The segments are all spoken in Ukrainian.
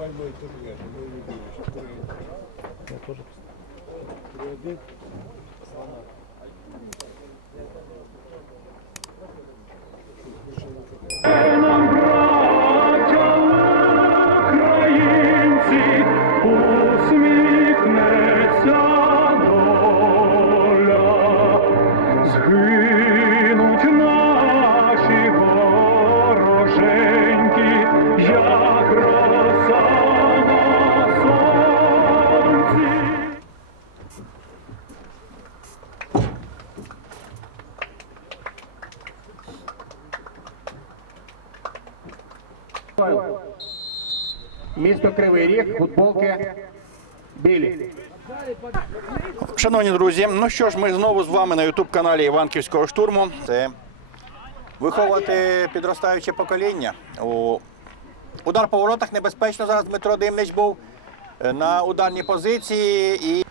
больной турнир, мы не что Я тоже. Приодит. Місто Кривий Ріг, футболки білі. Шановні друзі, ну що ж, ми знову з вами на ютуб-каналі Іванківського штурму. Це виховувати підростаюче покоління. У... Удар по воротах небезпечно. Зараз Дмитро Димнич був е, на ударній позиції і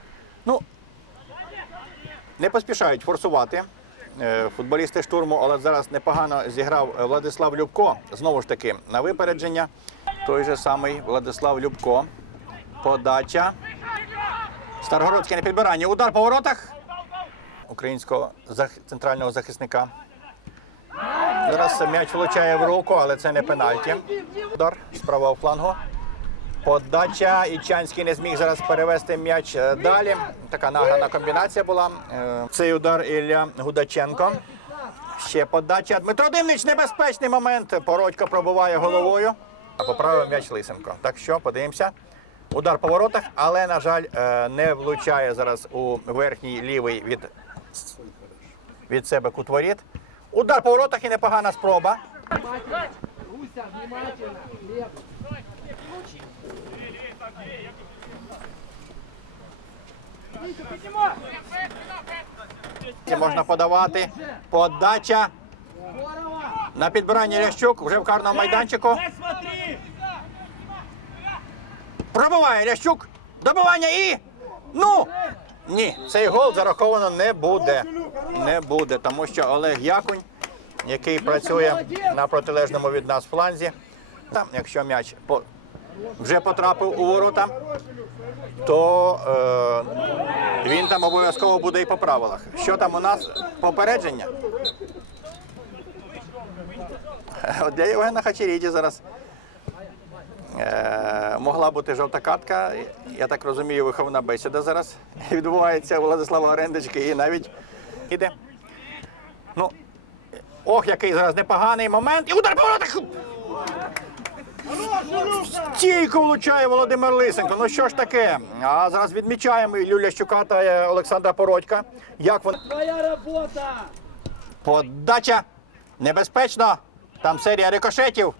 ну, не поспішають форсувати е, футболісти штурму, але зараз непогано зіграв Владислав Любко. Знову ж таки, на випередження. Той же самий Владислав Любко. Подача. Старгородське на підбиранні. Удар по воротах українського центрального захисника. Зараз м'яч влучає в руку, але це не пенальті. Удар з правого флангу. Подача. Ічанський не зміг зараз перевести м'яч е, далі. Така награна комбінація була. Е, Цей удар Ілля Гудаченко. Ще подача. Дмитро Димнич, небезпечний момент. Породько пробуває головою. А поправив м'яч Лисенко. Так що подивимося. Удар по воротах, але, на жаль, е, не влучає зараз у верхній лівий від, від себе кут воріт. Удар по воротах і непогана спроба. Можна подавати. Подача. На підбиранні Лящук вже в карному майданчику. Пробиває Лящук. Добивання і. Ну! Ні, цей гол зараховано не буде. Не буде, тому що Олег Якунь, який працює на протилежному від нас фланзі, там, якщо м'яч по- вже потрапив у ворота, то е, він там обов'язково буде і по правилах. Що там у нас? Попередження? От Для Євгена Хачеріді зараз Е, могла бути жовта картка. Я так розумію, виховна бесіда зараз відбувається у Владислава Орендички і навіть іде. Ну, ох, який зараз непоганий момент. І удар по воротах! Стійко влучає Володимир Лисенко. Ну що ж таке? А зараз відмічаємо Іллю Лящука та е, Олександра Породька. Як вони. Твоя робота! Подача небезпечно. Там серія рикошетів.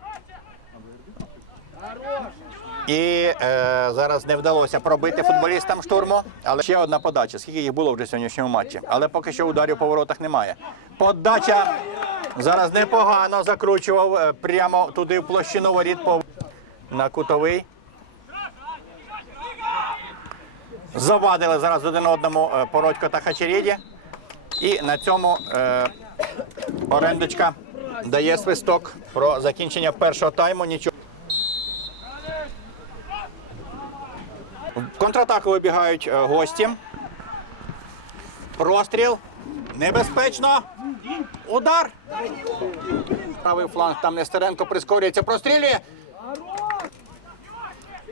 І е, зараз не вдалося пробити футболістам штурму. Але ще одна подача. Скільки їх було вже в сьогоднішньому матчі? Але поки що ударів по воротах немає. Подача зараз непогано закручував е, прямо туди в площину воріт на кутовий. Завадили зараз один одному е, Породько та Хачеріді. І на цьому е, орендочка дає свисток про закінчення першого тайму. Нічого. В контратаку вибігають е, гості. Простріл. Небезпечно. Удар. Правий фланг там Нестеренко прискорюється. Прострілює.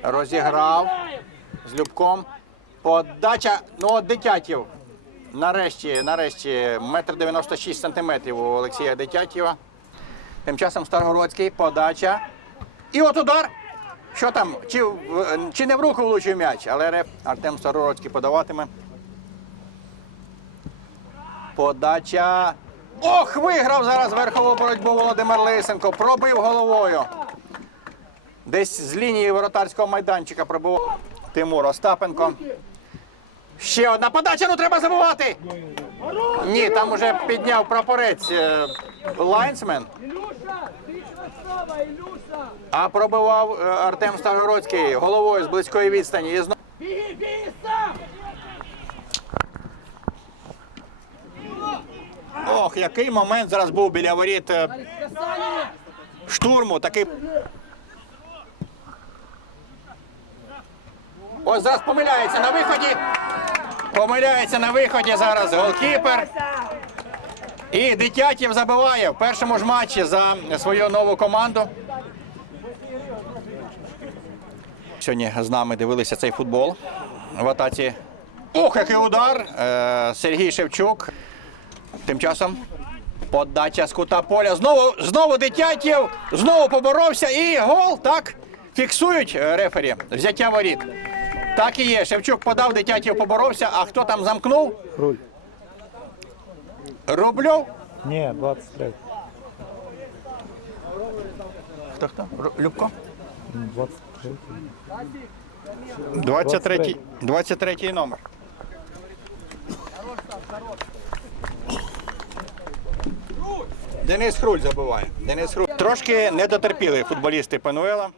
Розіграв з Любком. Подача. Ну, Дитятів. Нарешті, нарешті, метр 96 сантиметрів у Олексія Дитятєва. Тим часом Старгородський, подача. І от удар. Що там? Чи, чи не в руку влучив м'яч, але реф Артем Старгородський подаватиме. Подача. Ох, виграв зараз верхову боротьбу Володимир Лисенко. Пробив головою. Десь з лінії воротарського майданчика пробував Тимур Остапенко. Ще одна подача, ну треба забувати. Ні, там уже підняв прапорець е, лайнсмен, а пробивав е, Артем Стагородський головою з близької відстані. І сам! Ох, який момент зараз був біля воріт е, штурму. Такий Ось зараз помиляється на виході. Помиляється на виході зараз голкіпер. І Дитятів забиває в першому ж матчі за свою нову команду. Сьогодні з нами дивилися цей футбол в атаці. Ох, який удар! Е, Сергій Шевчук. Тим часом подача з кута поля. Знову, знову Дитятів, знову поборовся і гол, так? Фіксують рефері. Взяття воріт. Так і є. Шевчук подав, Дитятів поборовся. А хто там замкнув? Руль. Рубльов. Не, 23. Хто хто? Любко? 23. 23, 23 номер. Денис Хруль забуває. Денис Хруль. Трошки не дотерпіли футболісти Пенуела.